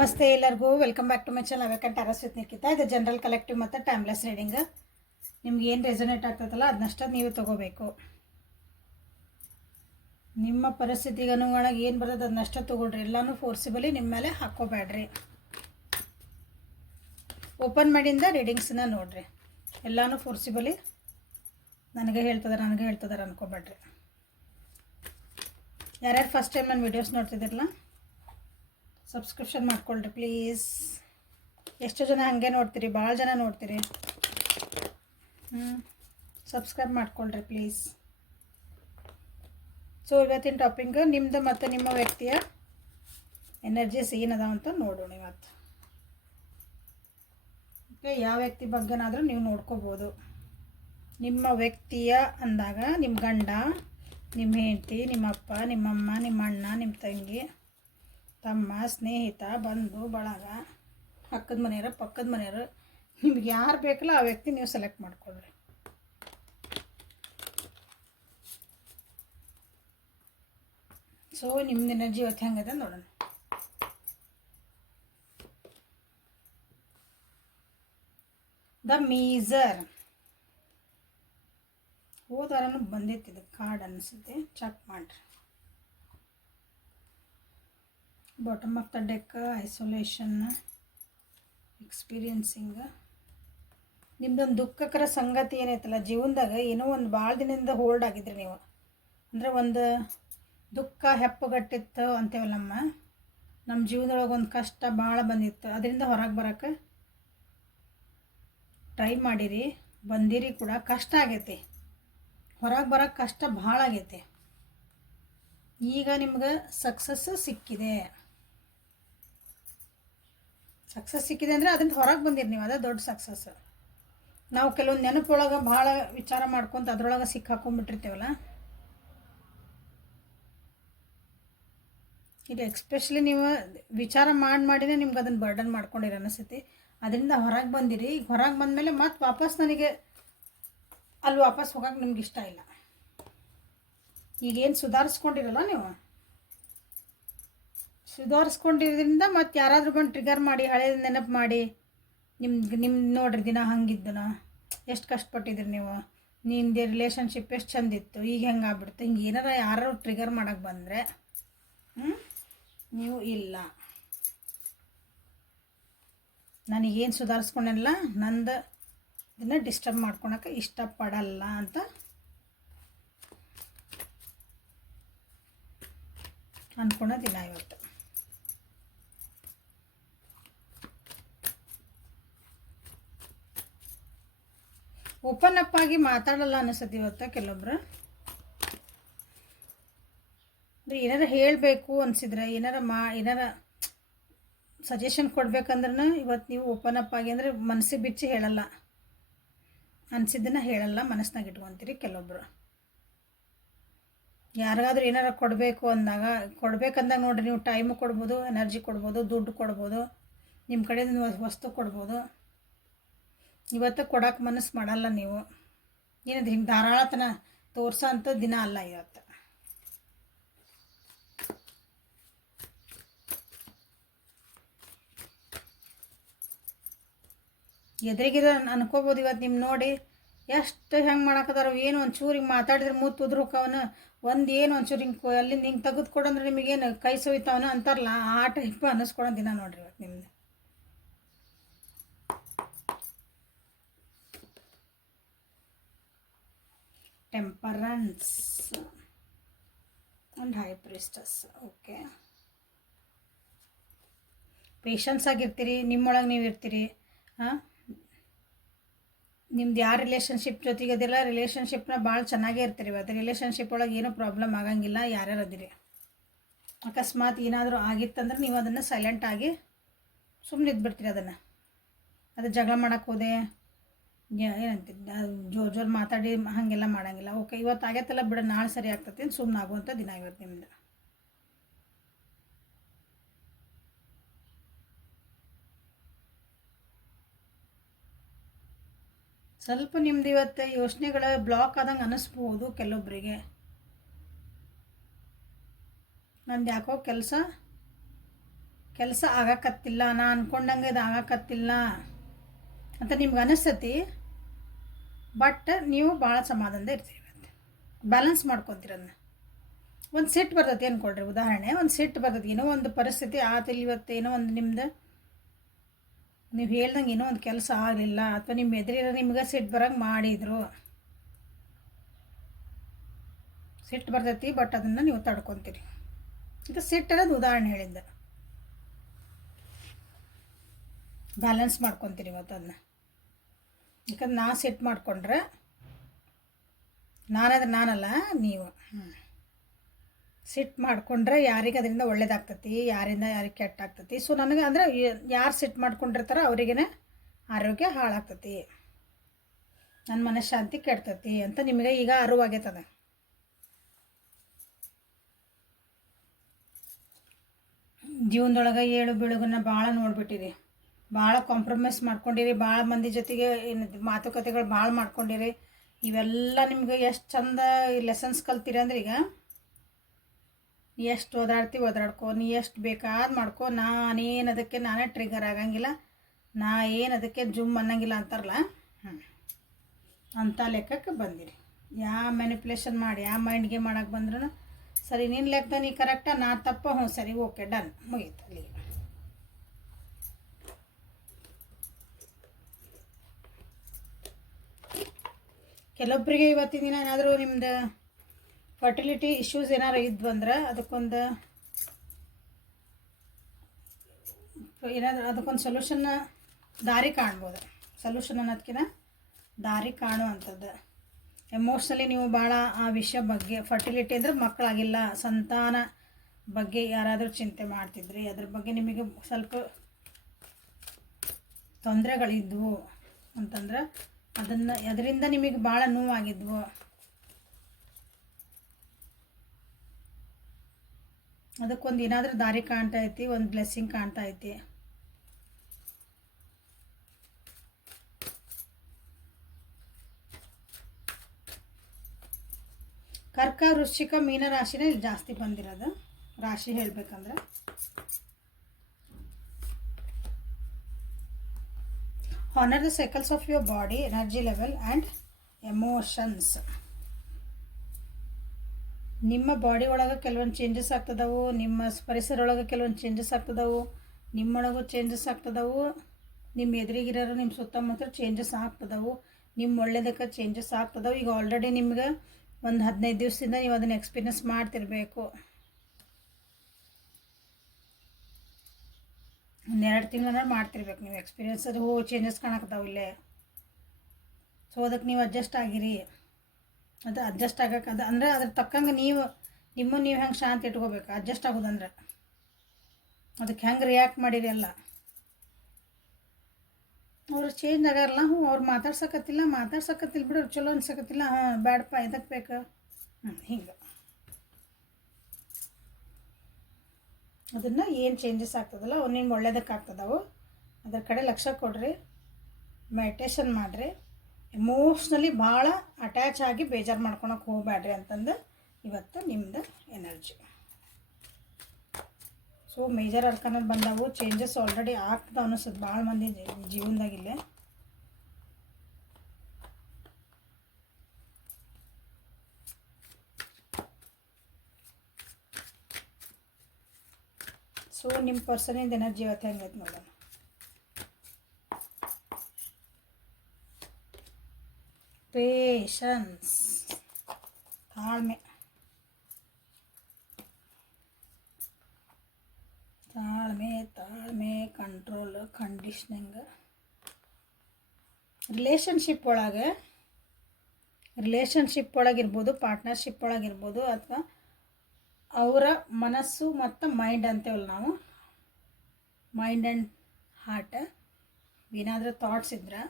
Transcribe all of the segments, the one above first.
ನಮಸ್ತೆ ಎಲ್ಲರಿಗೂ welcome back to my channel awaken taurus with Nikhita. ಇದು ಜನರಲ್ ಕಲೆಕ್ಟಿವ್ ಮತ್ತು ಟೈಮ್ಲೆಸ್ ರೀಡಿಂಗ್. ನಿಮ್ಗೆ ಏನು ರೆಸೊನೇಟ್ ಆಗ್ತದಲ್ಲ ಅದನ್ನಷ್ಟ ನೀವು ತಗೋಬೇಕು. ನಿಮ್ಮ ಪರಿಸ್ಥಿತಿಗೆ ಅನುಗುಣವಾಗಿ ಏನು ಬರ್ತದೆ ಅದನ್ನಷ್ಟ ತೊಗೊಳ್ರಿ. ಎಲ್ಲನೂ ಫೋರ್ಸಿಬಲಿ ನಿಮ್ಮ ಮೇಲೆ ಹಾಕ್ಕೋಬೇಡ್ರಿ. ಓಪನ್ ಮಾಡಿಂದ ರೀಡಿಂಗ್ಸನ್ನ ನೋಡ್ರಿ. ಎಲ್ಲನೂ ಫೋರ್ಸಿಬಲಿ ನನಗೆ ಹೇಳ್ತದಾರೆ ಅನ್ಕೋಬೇಡ್ರಿ. ಯಾರ್ಯಾರು ಫಸ್ಟ್ ಟೈಮ್ ನನ್ನ ವೀಡಿಯೋಸ್ ನೋಡ್ತಿದ್ದಿರಲ್ಲ ಸಬ್ಸ್ಕ್ರಿಪ್ಷನ್ ಮಾಡ್ಕೊಳ್ರಿ ಪ್ಲೀಸ್. ಎಷ್ಟು ಜನ ಹಾಗೆ ನೋಡ್ತೀರಿ, ಭಾಳ ಜನ ನೋಡ್ತೀರಿ. ಸಬ್ಸ್ಕ್ರೈಬ್ ಮಾಡ್ಕೊಳ್ರಿ ಪ್ಲೀಸ್. ಸೊ ಇವತ್ತಿನ ಟಾಪಿಕ್ ನಿಮ್ಮದು ಮತ್ತು ನಿಮ್ಮ ವ್ಯಕ್ತಿಯ ಎನರ್ಜೀಸ್ ಏನದಾವ ಅಂತ ನೋಡೋಣ ಇವತ್ತು. ಓಕೆ, ಯಾವ ವ್ಯಕ್ತಿ ಬಗ್ಗೆನಾದರೂ ನೀವು ನೋಡ್ಕೋಬೋದು. ನಿಮ್ಮ ವ್ಯಕ್ತಿಯ ಅಂದಾಗ ನಿಮ್ಮ ಗಂಡ, ನಿಮ್ಮ ಹೆಂಡತಿ, ನಿಮ್ಮ ಅಪ್ಪ, ನಿಮ್ಮಮ್ಮ, ನಿಮ್ಮ ಅಣ್ಣ, ನಿಮ್ಮ ತಂಗಿ, ತಮ್ಮ, ಸ್ನೇಹಿತ, ಬಂಧು ಬಳಗ, ಪಕ್ಕದ ಮನೆಯವರು, ಪಕ್ಕದ ಮನೆಯವರು, ನಿಮ್ಗೆ ಯಾರು ಬೇಕಲ್ಲ ಆ ವ್ಯಕ್ತಿ ನೀವು ಸೆಲೆಕ್ಟ್ ಮಾಡ್ಕೊಳ್ರಿ. ಸೊ ನಿಮ್ದು ಎನರ್ಜಿ ಇವತ್ತು ಹೆಂಗಿದೆ ನೋಡೋಣ. ದ ಮೀಸರ್ ಹೋದಾರನು ಬಂದಿತ್ತಿದೆ ಕಾರ್ಡ್ ಅನಿಸುತ್ತೆ, ಚೆಕ್ ಮಾಡಿರಿ. Bottom of the deck isolation, experiencing. ನಿಮ್ದೊಂದು ದುಃಖಕರ ಸಂಗತಿ ಏನೈತಲ್ಲ ಜೀವನದಾಗ, ಏನೋ ಒಂದು ಭಾಳ ದಿನದಿಂದ ಹೋಲ್ಡ್ ಆಗಿದ್ರಿ ನೀವು. ಅಂದರೆ ಒಂದು ದುಃಖ ಹೆಪ್ಪುಗಟ್ಟಿತ್ತು ಅಂತೇವಲ್ಲಮ್ಮ. ನಮ್ಮ ಜೀವನದೊಳಗೆ ಒಂದು ಕಷ್ಟ ಭಾಳ ಬಂದಿತ್ತು, ಅದರಿಂದ ಹೊರಗೆ ಬರೋಕ್ಕೆ ಟ್ರೈ ಮಾಡಿರಿ, ಬಂದಿರಿ ಕೂಡ. ಕಷ್ಟ ಆಗೈತಿ, ಹೊರಗೆ ಬರೋಕ್ಕೆ ಕಷ್ಟ ಭಾಳ ಆಗೈತಿ. ಈಗ ನಿಮ್ಗೆ ಸಕ್ಸಸ್ ಸಿಕ್ಕಿದೆ. ಅಂದರೆ ಅದರಿಂದ ಹೊರಗೆ ಬಂದಿರಿ ನೀವು, ಅದೇ ದೊಡ್ಡ ಸಕ್ಸಸ್. ನಾವು ಕೆಲವೊಂದು ನೆನಪೊಳಗೆ ಭಾಳ ವಿಚಾರ ಮಾಡ್ಕೊತ ಅದ್ರೊಳಗೆ ಸಿಕ್ಕಾಕೊಂಡ್ಬಿಟ್ಟಿರ್ತೇವಲ್ಲ. ಇದು ಎಕ್ಸ್ಪೆಷಲಿ ನೀವು ವಿಚಾರ ಮಾಡಿನೇ ನಿಮ್ಗೆ ಅದನ್ನು ಬರ್ಡನ್ ಮಾಡ್ಕೊಂಡಿರಿ ಅನಿಸ್ತೈತಿ. ಅದರಿಂದ ಹೊರಗೆ ಬಂದಿರಿ. ಈಗ ಹೊರಗೆ ಬಂದಮೇಲೆ ಮತ್ತೆ ವಾಪಸ್ ನನಗೆ ಅಲ್ಲಿ ವಾಪಸ್ ಹೋಗಕ್ಕೆ ನಿಮ್ಗೆ ಇಷ್ಟ ಇಲ್ಲ. ಈಗೇನು ಸುಧಾರಿಸ್ಕೊಂಡಿರಲ್ಲ ನೀವು, ಸುಧಾರಿಸ್ಕೊಂಡಿರೋದ್ರಿಂದ ಮತ್ತು ಯಾರಾದರೂ ಬಂದು ಟ್ರಿಗರ್ ಮಾಡಿ ಹಳೇದು ನೆನಪು ಮಾಡಿ ನಿಮ್ಮ ನೋಡ್ರಿ ದಿನ ಹಂಗಿದ್ದನ, ಎಷ್ಟು ಕಷ್ಟಪಟ್ಟಿದ್ರಿ ನೀವು, ನಿಮ್ಮದು ರಿಲೇಷನ್ಶಿಪ್ ಎಷ್ಟು ಚಂದಿತ್ತು, ಈಗ ಹೆಂಗೆ ಆಗ್ಬಿಡ್ತು, ಹಿಂಗೆ ಏನಾರ ಯಾರು ಟ್ರಿಗರ್ ಮಾಡೋಕ್ಕೆ ಬಂದರೆ ನೀವು ಇಲ್ಲ, ನನಗೇನು ಸುಧಾರಿಸ್ಕೊಂಡಿಲ್ಲ, ನಂದು ಇದನ್ನು ಡಿಸ್ಟರ್ಬ್ ಮಾಡ್ಕೊಳಕ್ಕೆ ಇಷ್ಟಪಡಲ್ಲ ಅಂತ ಅಂದ್ಕೊಳೋ ದಿನ ಇವತ್ತು. ಓಪನ್ ಅಪ್ ಆಗಿ ಮಾತಾಡಲ್ಲ ಅನಿಸ್ತದೆ ಇವತ್ತು ಕೆಲವೊಬ್ರು. ಏನಾರ ಹೇಳಬೇಕು ಅನಿಸಿದ್ರೆ, ಏನಾರ ಸಜೆಷನ್ ಕೊಡ್ಬೇಕಂದ್ರೂ ಇವತ್ತು ನೀವು ಓಪನ್ ಅಪ್ ಆಗಿ, ಅಂದರೆ ಮನಸ್ಸಿಗೆ ಬಿಚ್ಚಿ ಹೇಳಲ್ಲ, ಅನಿಸಿದ್ದನ್ನು ಹೇಳಲ್ಲ, ಮನಸ್ಸಿನಾಗ ಇಟ್ಕೊತೀರಿ ಕೆಲವೊಬ್ರು. ಯಾರಿಗಾದ್ರೂ ಏನಾರ ಕೊಡಬೇಕಂದಾಗ ನೋಡಿರಿ, ನೀವು ಟೈಮು ಕೊಡ್ಬೋದು, ಎನರ್ಜಿ ಕೊಡ್ಬೋದು, ದುಡ್ಡು ಕೊಡ್ಬೋದು, ನಿಮ್ಮ ಕಡೆಯಿಂದ ವಸ್ತು ಕೊಡ್ಬೋದು. ಇವತ್ತು ಕೊಡೋಕೆ ಮನಸ್ಸು ಮಾಡಲ್ಲ ನೀವು. ಏನಂದ್ರೆ ಹಿಂಗೆ ಧಾರಾಳತನ ತೋರ್ಸೋ ಅಂಥ ದಿನ ಅಲ್ಲ ಇವತ್ತು. ಎದುರಿಗಿರೋ ಅನ್ಕೋಬೋದು ಇವತ್ತು ನಿಮ್ಮ ನೋಡಿ ಎಷ್ಟು ಹೆಂಗೆ ಮಾಡಾಕದಾರ, ಏನು ಒಂಚೂರು ಹಿಂಗೆ ಮಾತಾಡಿದ್ರೆ ಮೂತು ಉದ್ರೋಕವನು, ಏನು ಒಂಚೂರು ಹಿಂಗೆ ಅಲ್ಲಿಂದ ಹಿಂಗೆ ತೆಗೆದು ಕೊಡಂದ್ರೆ ನಿಮಗೇನು ಕೈ ಸೋಯ್ತಾವನ ಅಂತಾರಲ್ಲ, ಆ ಟೈಪ್ ಅನ್ನಿಸ್ಕೊಳೋ ದಿನ ನೋಡ್ರಿ ಇವತ್ತು ನಿಮ್ದು. Temperance and high priestess. Okay, patience ಆಗಿರ್ತೀರಿ, ನಿಮ್ಮೊಳಗೆ ನೀವು ಇರ್ತೀರಿ. ನಿಮ್ದು ಯಾರು ರಿಲೇಷನ್ಶಿಪ್ ಜೊತೆಗೆ ಅದಿಲ್ಲ, ರಿಲೇಷನ್ಶಿಪ್ನ ಭಾಳ ಚೆನ್ನಾಗೇ ಇರ್ತೀರಿ ಇವತ್ತು. ರಿಲೇಷನ್ಶಿಪ್ ಒಳಗೆ ಏನೂ ಪ್ರಾಬ್ಲಮ್ ಆಗಂಗಿಲ್ಲ. ಯಾರ್ಯಾರು ಅದಿರಿ, ಅಕಸ್ಮಾತ್ ಏನಾದರೂ ಆಗಿತ್ತಂದ್ರೆ ನೀವು ಅದನ್ನು ಸೈಲೆಂಟಾಗಿ ಸುಮ್ಮನೆ ಇದ್ಬಿಡ್ತೀರಿ. ಅದು ಜಗಳ ಮಾಡೋಕ್ಕೆ ಹೋದೆ, ಏನಂತೀರಿ, ಜೋರು ಮಾತಾಡಿ ಹಾಗೆಲ್ಲ ಮಾಡೋಂಗಿಲ್ಲ. ಓಕೆ, ಇವತ್ತು ಆಗೈತಲ್ಲ ಬಿಡ, ನಾಳೆ ಸರಿ ಆಗ್ತೈತಿ ಅಂತ ಸುಮ್ಮನೆ ಆಗುವಂಥ ದಿನ ಇವತ್ತು ನಿಮ್ಮದು. ಸ್ವಲ್ಪ ನಿಮ್ದು ಇವತ್ತು ಯೋಚನೆಗಳ ಬ್ಲಾಕ್ ಆದಂಗೆ ಅನ್ನಿಸ್ಬೋದು ಕೆಲಸ ಆಗಕತ್ತಿಲ್ಲ, ನಾ ಅಂದ್ಕೊಂಡಂಗೆ ಇದು ಆಗಕತ್ತಿಲ್ಲ ಅಂತ ನಿಮ್ಗೆ ಅನಿಸ್ತತಿ. ಬಟ್ ನೀವು ಭಾಳ ಸಮಾಧಾನದ ಇರ್ತೀರಿ. ಇವತ್ತು ಬ್ಯಾಲೆನ್ಸ್ ಮಾಡ್ಕೊತೀರ. ಅದನ್ನ ಒಂದು ಸಿಟ್ಟು ಬರ್ತೈತಿ ಅಂದ್ಕೊಳ್ರಿ. ಉದಾಹರಣೆ, ಒಂದು ಸಿಟ್ಟು ಬರ್ತೈತಿ. ಏನೋ ಒಂದು ಪರಿಸ್ಥಿತಿ ಆತಿಲ್ಲ, ಇವತ್ತು ಏನೋ ಒಂದು ನಿಮ್ದು ನೀವು ಹೇಳ್ದಂಗೆ ಏನೋ ಒಂದು ಕೆಲಸ ಆಗಲಿಲ್ಲ, ಅಥವಾ ನಿಮ್ಮ ಎದುರಿರೋ ನಿಮ್ಗೆ ಸಿಟ್ಟು ಬರೋಂಗೆ ಮಾಡಿದರು. ಸಿಟ್ಟು ಬರ್ತೈತಿ, ಬಟ್ ಅದನ್ನು ನೀವು ತಡ್ಕೊತೀರಿ. ಇದು ಸಿಟ್ಟು ಅನ್ನೋದು ಉದಾಹರಣೆ ಹೇಳಿದ್ದೆ. ಬ್ಯಾಲೆನ್ಸ್ ಮಾಡ್ಕೊತೀರಿ ಇವತ್ತು ಅದನ್ನ. ಯಾಕಂದ್ರೆ ನಾ ಸಿಟ್ಟು ಮಾಡಿಕೊಂಡ್ರೆ ನಾನಲ್ಲ ನೀವು. ಸಿಟ್ಟು ಮಾಡಿಕೊಂಡ್ರೆ ಯಾರಿಗೆ ಅದರಿಂದ ಒಳ್ಳೇದಾಗ್ತತಿ, ಯಾರಿಂದ ಯಾರಿಗೆ ಕೆಟ್ಟಾಗ್ತತಿ. ಸೊ ನನಗೆ ಅಂದರೆ ಯಾರು ಸಿಟ್ಟು ಮಾಡ್ಕೊಂಡಿರ್ತಾರೋ ಅವರಿಗೇ ಆರೋಗ್ಯ ಹಾಳಾಗ್ತತಿ, ನನ್ನ ಮನಃಶಾಂತಿ ಕೆಡ್ತತಿ ಅಂತ ನಿಮಗೆ ಈಗ ಅರಿವಾಗೈತದ. ಜೀವನದೊಳಗೆ ಏಳು ಬೀಳುಗನ್ನ ಭಾಳ ನೋಡ್ಬಿಟ್ಟಿರಿ, ಭಾಳ ಕಾಂಪ್ರಮೈಸ್ ಮಾಡ್ಕೊಂಡಿರಿ, ಭಾಳ ಮಂದಿ ಜೊತೆಗೆ ಮಾತುಕತೆಗಳು ಭಾಳ ಮಾಡ್ಕೊಂಡಿರಿ. ಇವೆಲ್ಲ ನಿಮ್ಗೆ ಎಷ್ಟು ಚಂದ ಲೆಸನ್ಸ್ ಕಲ್ತೀರಿ ಅಂದ್ರೆ, ಈಗ ನೀ ಎಷ್ಟು ಓದಾಡ್ಕೊ, ನೀ ಎಷ್ಟು ಬೇಕಾದ ಮಾಡ್ಕೊ, ನಾನೇನು ಅದಕ್ಕೆ ನಾನೇ ಟ್ರಿಗರ್ ಆಗಂಗಿಲ್ಲ, ನಾ ಏನು ಅದಕ್ಕೆ ಜುಮ್ ಅನ್ನಂಗಿಲ್ಲ ಅಂತಾರಲ್ಲ, ಅಂಥ ಲೆಕ್ಕಕ್ಕೆ ಬಂದಿರಿ. ಯಾವ ಮ್ಯಾನಿಪ್ಯುಲೇಷನ್ ಮಾಡಿ ಯಾವ ಮೈಂಡ್ಗೆ ಮಾಡೋಕ್ಕೆ ಬಂದ್ರೂ ಸರಿ, ನಿನ್ನ ಲೆಕ್ಕದ ನೀ ಕರೆಕ್ಟಾ, ನಾ ತಪ್ಪ, ಹ್ಞೂ ಸರಿ, ಓಕೆ, ಡನ್, ಮುಗೀತು ಅಲ್ಲಿಗೆ. ಕೆಲವೊಬ್ಬರಿಗೆ ಇವತ್ತಿನ ದಿನ ಏನಾದರೂ ನಿಮ್ದು ಫರ್ಟಿಲಿಟಿ ಇಶ್ಯೂಸ್ ಏನಾರು ಇದ್ವು ಅಂದ್ರೆ ಅದಕ್ಕೊಂದು ಸೊಲ್ಯೂಷನ್ನ ದಾರಿ ಕಾಣ್ಬೋದು. ಸೊಲ್ಯೂಷನ್ ಅನ್ನೋದಕ್ಕಿಂತ ದಾರಿ ಕಾಣುವಂಥದ್ದು. ಎಮೋಷ್ನಲಿ ನೀವು ಭಾಳ ಆ ವಿಷಯ ಬಗ್ಗೆ, ಫರ್ಟಿಲಿಟಿ ಅಂದರೆ ಮಕ್ಕಳಾಗಿಲ್ಲ, ಸಂತಾನ ಬಗ್ಗೆ ಯಾರಾದರೂ ಚಿಂತೆ ಮಾಡ್ತಿದ್ರಿ, ಅದ್ರ ಬಗ್ಗೆ ನಿಮಗೆ ಸ್ವಲ್ಪ ತೊಂದರೆಗಳಿದ್ವು ಅಂತಂದ್ರೆ ಅದರಿಂದ ನಿಮಗೆ ಭಾಳ ನೋವಾಗಿದ್ವು. ಅದಕ್ಕೊಂದು ಏನಾದರೂ ದಾರಿ ಕಾಣ್ತಾ ಐತಿ, ಒಂದು ಬ್ಲೆಸ್ಸಿಂಗ್ ಕಾಣ್ತಾ ಐತಿ. ಕರ್ಕ, ವೃಶ್ಚಿಕ, ಮೀನ ರಾಶಿನೇ ಇಲ್ಲಿ ಜಾಸ್ತಿ ಬಂದಿರೋದು. ರಾಶಿ ಹೇಳಬೇಕಂದ್ರೆ honour the cycles of your body, energy level and emotions. ನಿಮ್ಮ ಬಾಡಿ ಒಳಗೆ ಕೆಲವೊಂದು ಚೇಂಜಸ್ ಆಗ್ತದವು, ನಿಮ್ಮ ಪರಿಸರ ಒಳಗೆ ಕೆಲವೊಂದು ಚೇಂಜಸ್ ಆಗ್ತದವು, ನಿಮ್ಮೊಳಗೂ ಚೇಂಜಸ್ ಆಗ್ತದವು, ನಿಮ್ಮ ಎದುರಿಗಿರೋರು ನಿಮ್ಮ ಸುತ್ತಮುತ್ತ ಚೇಂಜಸ್ ಆಗ್ತದವು, ನಿಮ್ಮ ಒಳ್ಳೆಯದಕ್ಕೆ ಚೇಂಜಸ್ ಆಗ್ತದವು. ಈಗ ಆಲ್ರೆಡಿ ನಿಮ್ಗೆ ಒಂದು 15 ದಿವಸದಿಂದ ನೀವು ಅದನ್ನು ಎಕ್ಸ್ಪೀರಿಯನ್ಸ್ ಮಾಡ್ತಿರ್ಬೇಕು. 1-2 ತಿಂಗಳ ಮಾಡ್ತಿರ್ಬೇಕು ನೀವು ಎಕ್ಸ್ಪೀರಿಯನ್ಸ್. ಅದು ಚೇಂಜಸ್ ಕಾಣಕತ್ತಾವ ಇಲ್ಲೇ. ಸೊ ಅದಕ್ಕೆ ನೀವು ಅಡ್ಜಸ್ಟ್ ಆಗಿರಿ. ಅದು ಅಡ್ಜಸ್ಟ್ ಆಗಕ್ಕೆ ಅದು ಅಂದರೆ ಅದ್ರ ತಕ್ಕಂಗೆ ನೀವು ಹೆಂಗೆ ಶಾಂತಿ ಇಟ್ಕೋಬೇಕು. ಅಡ್ಜಸ್ಟ್ ಆಗೋದಂದ್ರೆ ಅದಕ್ಕೆ ಹೆಂಗೆ ರಿಯಾಕ್ಟ್ ಮಾಡಿರಿ ಎಲ್ಲ. ಅವ್ರು ಚೇಂಜ್ ಆಗಾರಲ್ಲ, ಅವ್ರು ಮಾತಾಡ್ಸಕತ್ತಿಲ್ಲ ಬಿಡು, ಚಲೋ ಅನ್ಸಕತ್ತಿಲ್ಲ, ಬ್ಯಾಡಪ್ಪ, ಇದಕ್ಕೆ ಬೇಕು, ಹಿಂಗೆ ಅದನ್ನು ಏನು ಚೇಂಜಸ್ ಆಗ್ತದಲ್ಲ ಅವು ನಿಮ್ಮ ಒಳ್ಳೇದಕ್ಕೆ ಆಗ್ತದವು. ಅದ್ರ ಕಡೆ ಲಕ್ಷ್ಯ ಕೊಡ್ರಿ, ಮೆಡಿಟೇಷನ್ ಮಾಡಿರಿ. ಎಮೋಷ್ನಲಿ ಭಾಳ ಅಟ್ಯಾಚ್ ಆಗಿ ಬೇಜಾರು ಮಾಡ್ಕೊಳಕ್ಕೆ ಹೋಗಬೇಡ್ರಿ ಅಂತಂದು ಇವತ್ತು ನಿಮ್ಮದು ಎನರ್ಜಿ. ಸೊ ಮೇಜರ್ ಅರ್ಕನ ಬಂದವು, ಚೇಂಜಸ್ ಆಲ್ರೆಡಿ ಆಗ್ತದೆ ಅನ್ನಿಸ್ತದೆ ಭಾಳ ಮಂದಿ ಜೀವನದಾಗಿಲ್ಲೇ. ಸೊ ನಿಮ್ಮ ಪರ್ಸನಿಂದ ಎನರ್ಜಿ ಇವತ್ತು ಹೆಂಗೈತೆ ನೋಡೋಣ. ಪೇಷನ್ಸ್, ತಾಳ್ಮೆ, ಕಂಟ್ರೋಲ್, ಕಂಡೀಷ್ನಿಂಗ್. ರಿಲೇಷನ್ಶಿಪ್ ಒಳಗಿರ್ಬೋದು, ಪಾರ್ಟ್ನರ್ಶಿಪ್ ಒಳಗಿರ್ಬೋದು, ಅಥವಾ ಅವರ ಮನಸ್ಸು ಮತ್ತು ಮೈಂಡ್ ಅಂತೇವಲ್ಲ ನಾವು, ಮೈಂಡ್ ಆ್ಯಂಡ್ ಹಾರ್ಟ್, ಏನಾದರೂ ಥಾಟ್ಸ್ ಇದ್ರೆ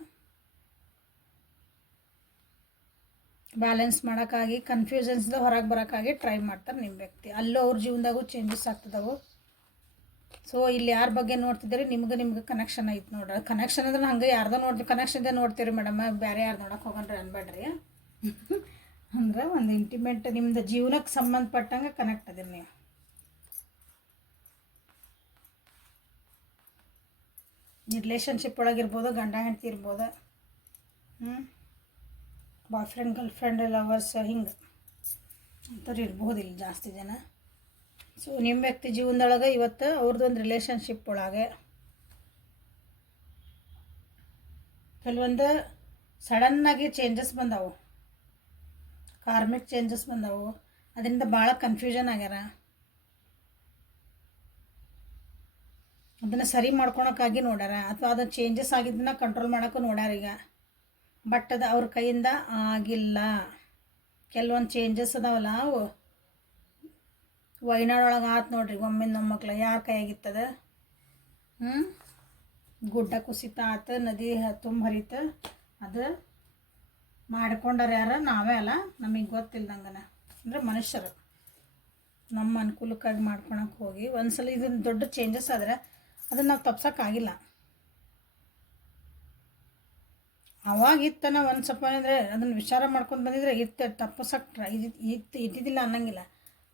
ಬ್ಯಾಲೆನ್ಸ್ ಮಾಡೋಕ್ಕಾಗಿ, ಕನ್ಫ್ಯೂಷನ್ಸ್ದ ಹೊರಗೆ ಬರೋಕ್ಕಾಗಿ ಟ್ರೈ ಮಾಡ್ತಾರೆ ನಿಮ್ಮ ವ್ಯಕ್ತಿ. ಅಲ್ಲೂ ಅವ್ರ ಜೀವನದಾಗೂ ಚೇಂಜಸ್ ಆಗ್ತದವು. ಸೊ ಇಲ್ಲಿ ಯಾರ ಬಗ್ಗೆ ನೋಡ್ತಿದ್ದೀರಿ, ನಿಮ್ಗೆ ಕನೆಕ್ಷನ್ ಐತೆ ನೋಡ್ರಿ. ಕನೆಕ್ಷನ್ ಅಂದ್ರೆ ಹಂಗೆ ಯಾರ್ದೋ ಕನೆಕ್ಷನ್ದೇ ನೋಡ್ತೀರಿ ಮೇಡಮ್, ಬೇರೆ ಯಾರು ನೋಡೋಕೆ ಹೋಗಣ್ರಿ ಅನ್ಬೇಡ್ರಿ. ಅಂದ್ರೆ ಒಂದು ಇಂಟಿಮೇಟ್ ನಿಮ್ದು ಜೀವನಕ್ಕೆ ಸಂಬಂಧಪಟ್ಟಂಗೆ ಕನೆಕ್ಟ್ ಅದೀರಿ ನೀವು. ಈ ರಿಲೇಷನ್ಶಿಪ್ ಒಳಗಿರ್ಬೋದು, ಗಂಡ ಹೆಂಡತಿ ಇರ್ಬೋದು, boy friend girl friend lovers ಹಿಂಗೆ ಅಂಥವ್ರು ಇರ್ಬೋದು ಇಲ್ಲಿ ಜಾಸ್ತಿ ಜನ. ಸೊ ನಿಮ್ಮ ವ್ಯಕ್ತಿ ಜೀವನದೊಳಗೆ ಇವತ್ತು ಅವ್ರದ್ದೊಂದು ರಿಲೇಷನ್ಶಿಪ್ ಒಳಗೆ ಕೆಲವೊಂದು ಸಡನ್ನಾಗಿ ಚೇಂಜಸ್ ಬಂದವು, ಕಾರ್ಮಿಕ್ ಚೇಂಜಸ್ ಬಂದವು. ಅದರಿಂದ ಭಾಳ ಕನ್ಫ್ಯೂಷನ್ ಆಗ್ಯಾರ. ಅದನ್ನು ಸರಿ ಮಾಡ್ಕೊಳಕ್ಕಾಗಿ ನೋಡ್ಯಾರ, ಅಥವಾ ಅದು ಚೇಂಜಸ್ ಆಗಿದ್ದನ್ನ ಕಂಟ್ರೋಲ್ ಮಾಡೋಕ್ಕೂ ನೋಡ್ಯಾರ ಈಗ. ಬಟ್ ಅದು ಅವ್ರ ಕೈಯಿಂದ ಆಗಿಲ್ಲ. ಕೆಲವೊಂದು ಚೇಂಜಸ್ ಅದಾವಲ್ಲ ಅವು ವೈನಾಡೊಳಗೆ ಆತು ನೋಡ್ರಿ. ಒಮ್ಮಿಂದ ಮೊಮ್ಮಕ್ಳು ಯಾರ ಕೈಯಾಗಿತ್ತದ? ಗುಡ್ಡ ಕುಸಿತ ಆತು, ನದಿ ತುಂಬ ಹರಿತ, ಅದು ಮಾಡ್ಕೊಂಡಾರ ಯಾರ? ನಾವೇ ಅಲ್ಲ, ನಮಗೆ ಗೊತ್ತಿಲ್ದಂಗನ. ಅಂದರೆ ಮನುಷ್ಯರು ನಮ್ಮ ಅನುಕೂಲಕ್ಕಾಗಿ ಮಾಡ್ಕೊಳಕ್ಕೆ ಹೋಗಿ ಒಂದ್ಸಲ ಇದನ್ನು ದೊಡ್ಡ ಚೇಂಜಸ್ ಆದರೆ ಅದನ್ನು ನಾವು ತಪ್ಸೋಕ್ಕಾಗಿಲ್ಲ. ಅವಾಗ ಇತ್ತನ ಒಂದು ಸ್ವಲ್ಪ ಅಂದರೆ ಅದನ್ನು ವಿಚಾರ ಮಾಡ್ಕೊಂಡು ಬಂದಿದ್ರೆ ತಪ್ಪಿಸೋಕೆ ಇದ್ದಿದ್ದಿಲ್ಲ ಅನ್ನಂಗಿಲ್ಲ.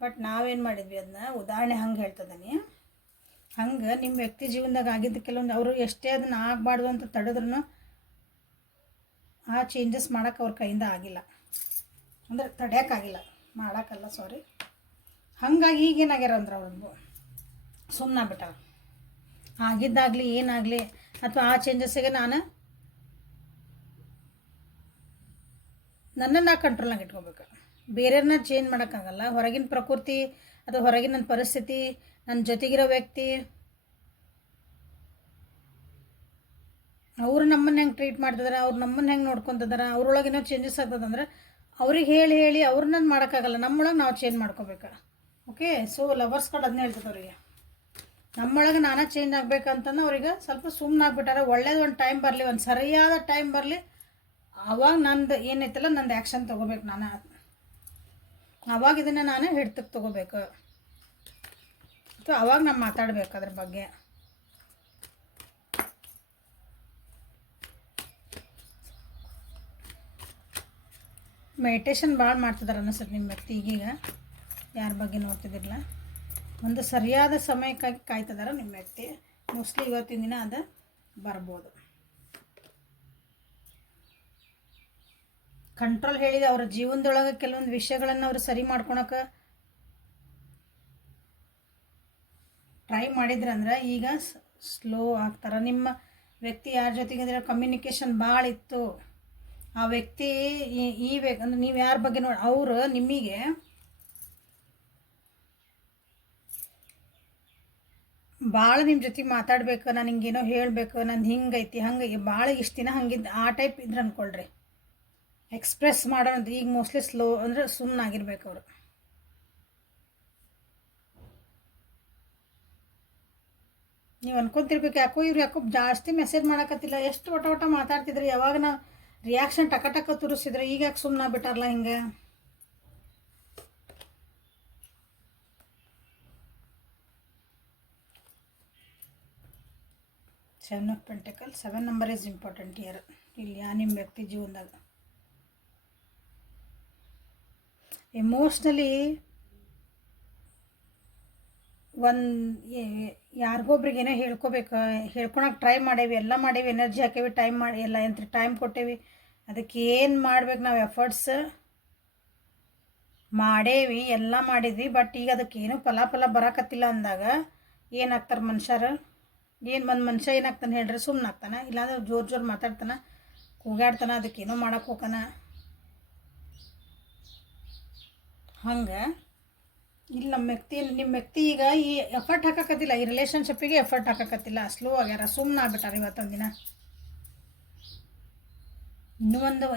ಬಟ್ ನಾವೇನು ಮಾಡಿದ್ವಿ ಅದನ್ನ ಉದಾಹರಣೆ ಹಂಗೆ ಹೇಳ್ತದನಿ. ಹಂಗೆ ನಿಮ್ಮ ವ್ಯಕ್ತಿ ಜೀವನದಾಗ ಆಗಿದ್ದು ಕೆಲವೊಂದು ಅವರು ಎಷ್ಟೇ ಅದನ್ನು ಆಗಬಾರ್ದು ಅಂತ ತಡೆದ್ರೂ ಆ ಚೇಂಜಸ್ ಮಾಡೋಕೆ ಅವ್ರ ಕೈಯಿಂದ ಆಗಿಲ್ಲ. ಅಂದರೆ ತಡೆಯೋಕ್ಕಾಗಿಲ್ಲ, ಮಾಡೋಕ್ಕಲ್ಲ, ಸಾರಿ. ಹಾಗಾಗಿ ಈಗೇನಾಗ್ಯಾರ ಅಂದ್ರೆ ಅವ್ರದ್ದು ಸುಮ್ಮನೆ ಬಿಟ್ಟಾರ. ಆಗಿದ್ದಾಗಲಿ ಏನಾಗಲಿ ಅಥವಾ ಆ ಚೇಂಜಸ್ಸಿಗೆ ನನ್ನನ್ನು ಕಂಟ್ರೋಲ್ನಾಗ ಇಟ್ಕೋಬೇಕು. ಬೇರೆಯವ್ರನ್ನ ಚೇಂಜ್ ಮಾಡೋಕ್ಕಾಗಲ್ಲ. ಹೊರಗಿನ ಪ್ರಕೃತಿ ಅಥವಾ ಹೊರಗಿನ ನನ್ನ ಪರಿಸ್ಥಿತಿ, ನನ್ನ ಜೊತೆಗಿರೋ ವ್ಯಕ್ತಿ, ಅವರು ನಮ್ಮನ್ನು ಹೆಂಗೆ ಟ್ರೀಟ್ ಮಾಡ್ತಿದಾರೆ, ಅವ್ರು ನಮ್ಮನ್ನು ಹೆಂಗೆ ನೋಡ್ಕೊತಿದಾರೆ, ಅವ್ರೊಳಗೇನೋ ಚೇಂಜಸ್ ಆಗ್ತದಂದ್ರೆ ಅವ್ರಿಗೆ ಹೇಳಿ ಅವ್ರನ್ನ ಮಾಡೋಕ್ಕಾಗಲ್ಲ. ನಮ್ಮೊಳಗೆ ನಾವು ಚೇಂಜ್ ಮಾಡ್ಕೋಬೇಕು. ಓಕೆ. ಸೊ ಲವರ್ಸ್ ಕಾರ್ಡ್ ಅದನ್ನೇ ಹೇಳ್ತದೆ ಅವರಿಗೆ. ನಮ್ಮೊಳಗೆ ನಾನೇ ಚೇಂಜ್ ಆಗಬೇಕಂತಂದು ಅವ್ರಿಗೆ ಸ್ವಲ್ಪ ಸುಮ್ಮನೆ ಆಗ್ಬಿಟ್ಟಾರೆ. ಒಳ್ಳೇದು ಒಂದು ಟೈಮ್ ಬರಲಿ, ಒಂದು ಸರಿಯಾದ ಟೈಮ್ ಬರಲಿ, ಆವಾಗ ನಂದು ಏನೈತಲ್ಲ ನಂದು ಆ್ಯಕ್ಷನ್ ತೊಗೋಬೇಕು. ನಾನು ಆವಾಗ ಇದನ್ನು ನಾನು ಹಿಡ್ತಕ್ಕೆ ತೊಗೋಬೇಕು, ಅಥವಾ ಆವಾಗ ನಾನು ಮಾತಾಡಬೇಕು ಅದ್ರ ಬಗ್ಗೆ. ಮೆಡಿಟೇಷನ್ ಭಾಳ ಮಾಡ್ತಿದ್ದಾರೆ ಅನ್ನಿಸುತ್ತೆ ನಿಮ್ಮ ವ್ಯಕ್ತಿ. ಈಗೀಗ ಯಾರ ಬಗ್ಗೆ ನೋಡ್ತಿದ್ದಿರಲ್ಲ, ಒಂದು ಸರಿಯಾದ ಸಮಯಕ್ಕಾಗಿ ಕಾಯ್ತಿದ್ದಾರೆ ನಿಮ್ಮ ವ್ಯಕ್ತಿ. ಮೋಸ್ಟ್ಲಿ ಇವತ್ತಿನ ದಿನ ಅದು ಬರ್ಬೋದು. ಕಂಟ್ರೋಲ್ ಹೇಳಿದೆ ಅವ್ರ ಜೀವನದೊಳಗೆ ಕೆಲವೊಂದು ವಿಷಯಗಳನ್ನು ಅವರು ಸರಿ ಮಾಡ್ಕೊಳಕ್ಕೆ ಟ್ರೈ ಮಾಡಿದ್ರಂದ್ರೆ ಈಗ ಸ್ಲೋ ಆಗ್ತಾರೆ. ನಿಮ್ಮ ವ್ಯಕ್ತಿ ಯಾರ ಜೊತೆಗೆ ಕಮ್ಯುನಿಕೇಷನ್ ಭಾಳ ಇತ್ತು, ಆ ವ್ಯಕ್ತಿ ಅಂದರೆ ನೀವು ಯಾರ ಬಗ್ಗೆ ನೋಡಿ ಅವರು ನಿಮಗೆ ಭಾಳ ನಿಮ್ಮ ಜೊತೆಗೆ ಮಾತಾಡ್ಬೇಕು, ನಾನು ಹಿಂಗೇನೋ ಹೇಳಬೇಕು, ನಂದು ಹಿಂಗೈತಿ ಹಂಗೆ ಭಾಳ ಇಷ್ಟು ದಿನ ಹಂಗಿದ್ದು ಆ ಟೈಪ್ ಇದ್ರೆ ಅಂದ್ಕೊಳ್ರಿ. ಎಕ್ಸ್ಪ್ರೆಸ್ ಮಾಡೋದು ಈಗ ಮೋಸ್ಟ್ಲಿ ಸ್ಲೋ ಅಂದರೆ ಸುಮ್ಮನಾಗಿರ್ಬೇಕು ಅವರು. ನೀವು ಅನ್ಕೊತಿರ್ಬೇಕು ಯಾಕೋ ಜಾಸ್ತಿ ಮೆಸೇಜ್ ಮಾಡೋಕತ್ತಿಲ್ಲ, ಎಷ್ಟು ಒಟ ಮಾತಾಡ್ತಿದ್ರಿ, ಯಾವಾಗ ನಾವು ರಿಯಾಕ್ಷನ್ ಟಕ ತುರಿಸಿದ್ರೆ ಈಗ ಯಾಕೆ ಸುಮ್ಮನೆ ಬಿಟ್ಟಾರಲ್ಲ ಹಿಂಗೆ. Seven of pentacle, 7 number is important here ಇಲ್ಲಿ ನಿಮ್ಮ ವ್ಯಕ್ತಿ ಜೀವನದಾಗ. ಎಮೋಷ್ನಲಿ ಯಾರಿಗೊಬ್ರಿಗೆ ಏನೋ ಹೇಳ್ಕೊಳಕ್ಕೆ ಟ್ರೈ ಮಾಡೇವಿ, ಎಲ್ಲ ಮಾಡೇವಿ, ಎನರ್ಜಿ ಹಾಕೇವಿ, ಟೈಮ್ ಮಾಡಿ ಎಲ್ಲ ಟೈಮ್ ಕೊಟ್ಟೇವಿ. ಅದಕ್ಕೆ ಏನು ಮಾಡ್ಬೇಕು ನಾವು ಎಫರ್ಟ್ಸ್ ಮಾಡೇವಿ, ಎಲ್ಲ ಮಾಡಿದ್ವಿ. ಬಟ್ ಈಗ ಅದಕ್ಕೇನು ಫಲ ಬರೋಕತ್ತಿಲ್ಲ ಅಂದಾಗ ಏನಾಗ್ತಾರೆ ಮನುಷ್ಯರು? ಒಂದು ಮನುಷ್ಯ ಏನಾಗ್ತಾನೆ ಹೇಳ್ರಿ? ಸುಮ್ಮನೆ ಆಗ್ತಾನೆ, ಇಲ್ಲಾಂದ್ರೆ ಜೋರು ಮಾತಾಡ್ತಾನೆ, ಕೂಗಾಡ್ತಾನೆ, ಅದಕ್ಕೇನೋ ಮಾಡೋಕೆ ಹೋಗೋಣ. ಹಂಗೆ ಇಲ್ಲಿ ನಿಮ್ಮ ವ್ಯಕ್ತಿ ಈಗ ಈ ಎಫರ್ಟ್ ಹಾಕಕತ್ತಿಲ್ಲ, ಈ ರಿಲೇಷನ್ಶಿಪ್ಪಿಗೆ ಎಫರ್ಟ್ ಹಾಕಕತ್ತಿಲ್ಲ, ಸ್ಲೋ ಆಗ್ಯಾರ, ಸುಮ್ಮನೆ ಆಗ್ಬಿಟ್ಟಾರೆ ಇವತ್ತೊಂದು ದಿನ.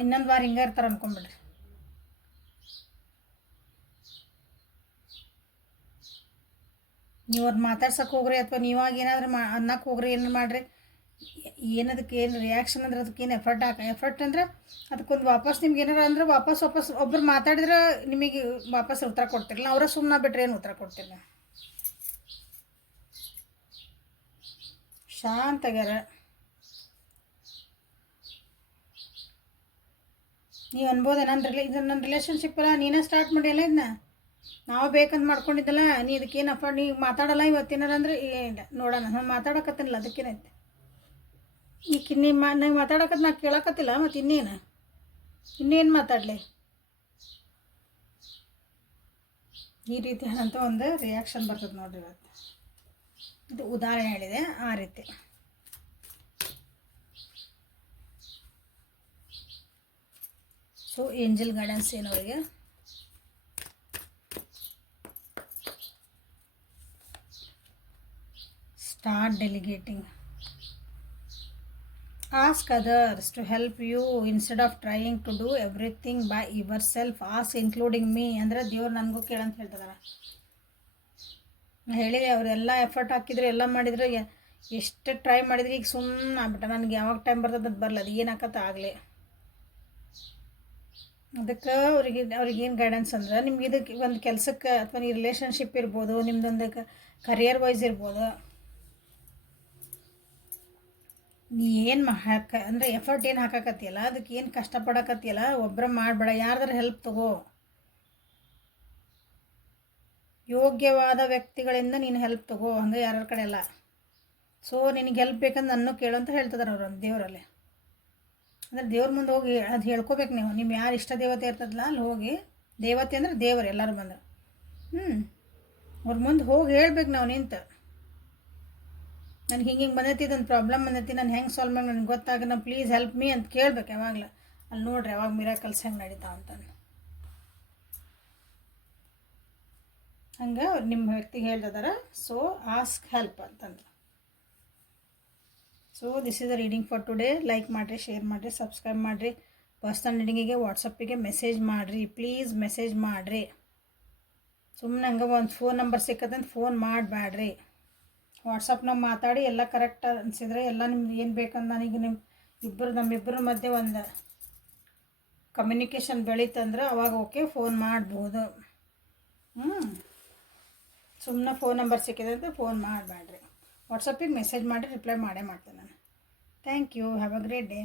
ಇನ್ನೊಂದು ವಾರ ಹಿಂಗೆ ಇರ್ತಾರೆ ಅನ್ಕೊಂಬಿಡ್ರಿ. ನೀವು ಅವ್ರು ಮಾತಾಡ್ಸಕ್ಕೆ ಹೋಗ್ರಿ, ಅಥವಾ ನೀವಾಗ ಏನಾದರೂ ಅನ್ನಕ್ಕೆ ಹೋಗ್ರಿ, ಏನು ಮಾಡಿರಿ, ಏನದಕ್ಕೆ ಏನು ರಿಯಾಕ್ಷನ್ ಅಂದ್ರೆ ಅದಕ್ಕೇನು ಎಫರ್ಟ್ ಅಂದ್ರೆ ಅದಕ್ಕೊಂದು ವಾಪಸ್ ನಿಮ್ಗೆ ಏನಾರ ಅಂದ್ರೆ ವಾಪಸ್ ಒಬ್ಬರು ಮಾತಾಡಿದ್ರೆ ನಿಮಗೆ ವಾಪಸ್ ಉತ್ತರ ಕೊಡ್ತಿರಲ್ಲ, ಅವರ ಸುಮ್ಮನೆ ಬಿಟ್ರೆ ಏನು ಉತ್ತರ ಕೊಡ್ತಿರಲ್ಲ. ಶಾಂತಾಗ್ಯಾರ. ನೀವು ಅನ್ಬೋದೆ ನನ್ನ ರಿಲೇಷನ್ಶಿಪ್ ಅಲ್ಲ, ನೀನೇ ಸ್ಟಾರ್ಟ್ ಮಾಡಿಲ್ಲ ಇದನ್ನ, ನಾವು ಬೇಕಂತ ಮಾಡ್ಕೊಂಡಿದ್ದಲ್ಲ, ನೀ ಇದಕ್ಕೇನಪ್ಪ ನೀ ಮಾತಾಡಲ್ಲ ಇವತ್ತೇನಾರ ಅಂದರೆ ಇಲ್ಲ ನೋಡೋಣ, ನಾನು ಮಾತಾಡೋಕತ್ತೇನಿಲ್ಲ, ಅದಕ್ಕೇನೈತೆ ಈಗ ನಂಗೆ ಮಾತಾಡಕತ್ ನಾ ಕೇಳಕತ್ತಿಲ್ಲ, ಮತ್ತು ಇನ್ನೇನು ಮಾತಾಡಲಿ? ಈ ರೀತಿ ಅಂತ ಒಂದು ರಿಯಾಕ್ಷನ್ ಬರ್ತದೆ ನೋಡಿರಿ. ಇವತ್ತು ಇದು ಉದಾಹರಣೆ ಹೇಳಿದೆ ಆ ರೀತಿ. ಸೊ ಏಂಜಲ್ ಗೈಡೆನ್ಸ್ ಏನವರಿಗೆ start delegating. Ask others to help you instead of trying to do everything by yourself. Ask including me. ಅಂದರೆ ದೇವ್ರು ನನಗೂ ಕೇಳಂತ ಹೇಳ್ತಿದಾರೆ. ಹೇಳಿ ಅವರೆಲ್ಲ ಎಫರ್ಟ್ ಹಾಕಿದ್ರು, ಎಲ್ಲ ಮಾಡಿದ್ರು, ಎಷ್ಟು ಟ್ರೈ ಮಾಡಿದ್ರು, ಈಗ ಸುಮ್ಮನೆ ಆಗ್ಬಿಟ್ಟ. ನನಗೆ ಯಾವಾಗ ಟೈಮ್ ಬರ್ತದೆ ಅದು ಬರಲ್ಲ, ಅದು ಏನು ಹಾಕತ್ತ ಆಗಲಿ. ಅದಕ್ಕೆ ಅವ್ರಿಗೇನು ಗೈಡೆನ್ಸ್ ಅಂದ್ರೆ, ನಿಮ್ಗೆ ಇದಕ್ಕೆ ಒಂದು ಕೆಲಸಕ್ಕೆ ಅಥವಾ ಈ ರಿಲೇಷನ್ಶಿಪ್ ಇರ್ಬೋದು, ನಿಮ್ದೊಂದು ಕರಿಯರ್ ವೈಸ್ ಇರ್ಬೋದು, ನೀ ಏನು ಅಂದರೆ ಎಫರ್ಟ್ ಏನು ಹಾಕಕತ್ತಿಯಲ್ಲ, ಅದಕ್ಕೆ ಏನು ಕಷ್ಟಪಡಕತ್ತಿಯಲ್ಲ, ಒಬ್ಬರ ಮಾಡಬೇಡ, ಯಾರ್ದಾರು ಹೆಲ್ಪ್ ತಗೋ. ಯೋಗ್ಯವಾದ ವ್ಯಕ್ತಿಗಳಿಂದ ನೀನು ಹೆಲ್ಪ್ ತಗೋ, ಹಂಗೆ ಯಾರ ಕಡೆ ಎಲ್ಲ. ಸೊ ನಿನಗೆ ಹೆಲ್ಪ್ ಬೇಕಂದ್ರೆ ನನ್ನೂ ಕೇಳು ಅಂತ ಹೇಳ್ತಿದಾರೆ ಅವರು ದೇವರಲ್ಲಿ. ಅಂದರೆ ದೇವ್ರ ಮುಂದೆ ಹೋಗಿ ಅದು ಹೇಳ್ಕೊಬೇಕು ನೀವು. ನಿಮ್ಮ ಯಾರು ಇಷ್ಟ ದೇವತೆ ಇರ್ತದಲ್ಲ ಅಲ್ಲಿ ಹೋಗಿ, ದೇವತೆ ಅಂದರೆ ದೇವರು ಎಲ್ಲರೂ ಬಂದು ಅವ್ರ ಮುಂದೆ ಹೋಗಿ ಹೇಳ್ಬೇಕು ನಾವು ನಿಂತು, ನನಗೆ ಹಿಂಗೆ ಬಂದೈತಿ, ಇದೊಂದು ಪ್ರಾಬ್ಲಮ್ ಬಂದೈತಿ, ನಾನು ಹೆಂಗೆ ಸಾಲ್ವ್ ಮಾಡಿ ನನಗೆ ಗೊತ್ತಾಗ, ನಾನು ಪ್ಲೀಸ್ ಹೆಲ್ಪ್ ಮೀ ಅಂತ ಕೇಳ್ಬೇಕು ಯಾವಾಗಲೂ. ಅಲ್ಲಿ ನೋಡ್ರಿ ಯಾವಾಗ ಮಿರಾಕಲ್ಸ್ ಹೆಂಗೆ ನಡೀತಾವ ಅಂತಂದು. ಹಂಗೆ ಅವ್ರು ನಿಮ್ಮ ವ್ಯಕ್ತಿಗೆ ಹೇಳ್ತಿದಾರೆ. ಸೊ ಆಸ್ಕ್ ಹೆಲ್ಪ್ ಅಂತಂದ್ರೆ. So this is the reading for today. Like ಮಾಡಿರಿ, ಶೇರ್ ಮಾಡಿರಿ, ಸಬ್ಸ್ಕ್ರೈಬ್ ಮಾಡಿರಿ. ಪರ್ಸ್ನಲ್ ರೀಡಿಂಗಿಗೆ ವಾಟ್ಸಪ್ಪಿಗೆ ಮೆಸೇಜ್ ಮಾಡಿರಿ, ಪ್ಲೀಸ್ ಮೆಸೇಜ್ ಮಾಡಿರಿ. ಸುಮ್ಮನೆ ಹಂಗೆ ಒಂದು ಫೋನ್ ನಂಬರ್ ಸಿಕ್ಕತ್ತಂತ ಫೋನ್ ಮಾಡಬೇಡ್ರಿ. ವಾಟ್ಸಪ್ನಾಗ ಮಾತಾಡಿ ಎಲ್ಲ ಕರೆಕ್ಟ್ ಅನಿಸಿದ್ರೆ, ಎಲ್ಲ ನಿಮ್ದು ಏನು ಬೇಕಂತ ನನಗೆ ನಮ್ಮಿಬ್ಬರ ಮಧ್ಯೆ ಒಂದು ಕಮ್ಯುನಿಕೇಷನ್ ಬೆಳೀತಂದ್ರೆ ಅವಾಗ ಓಕೆ ಫೋನ್ ಮಾಡ್ಬೋದು. ಸುಮ್ಮನೆ ಫೋನ್ ನಂಬರ್ ಸಿಕ್ಕಿದೆ ಅಂತ ಫೋನ್ ಮಾಡಬೇಡ್ರಿ. ವಾಟ್ಸಪ್ಪಿಗೆ ಮೆಸೇಜ್ ಮಾಡಿ ರಿಪ್ಲೈ ಮಾಡೇ ಮಾಡ್ತೇನೆ ನಾನು. Thank you. Have a great day.